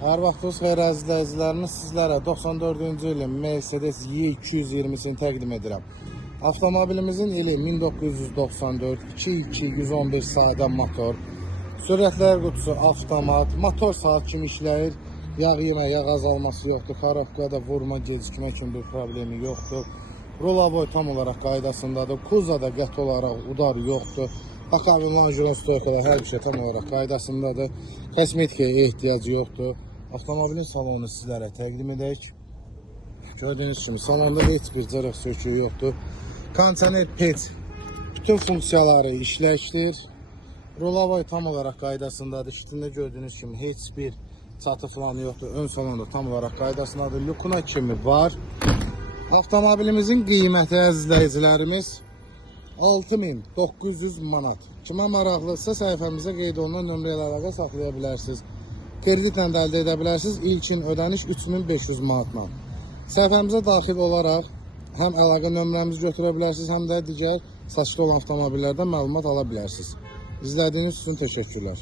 Hər vaxtınız xeyir əziz izləyicilərimiz, sizlərə 94-cü ilin Mercedes E220-sini təqdim edirəm. Avtomobilimizin ili 1994, 2.2 115 sadə motor, sürətlər qutusu avtomat, motor saat kimi işləyir, yağ yemə, yağ azalması yoxdur, karotkada vurma, gecikmə kimi bir problemi yoxdur. Rulaboy tam olaraq qaydasındadır, kuzada qəti olaraq udar yoxdur. Bakabin, lonjron, stoykalar hər bir şey tam olaraq qaydasındadır. Kosmetikaya ehtiyacı yoxdur. Avtomobilin salonunu sizlərə təqdim edək. Gördüyünüz kimi salonda heç bir cırıq söküyü yoxdur. Kondisioner pec bütün funksiyaları işləkdir. Rulavoy tam olaraq qaydasındadır. Üstündə gördüyünüz kimi heç bir çatı falan yoxdur. Ön salonda tam olaraq qaydasındadır. Lukuna kimi var. Avtomobilimizin qiyməti əziz izləyicilərimiz 6.900 manat. Kimə maraqlısa səhifəmizə qeyd olunan nömrəyə əlaqə saxlaya bilərsiniz. Kreditlə də əldə edə bilərsiniz. İlkin ödəniş 3500 manatla. Səhifəmizə daxil olaraq həm əlaqə nömrəmizi götürə bilərsiniz, həm də digər satışda olan avtomobillərdən məlumat ala bilərsiniz. İzlədiyiniz üçün təşəkkürlər.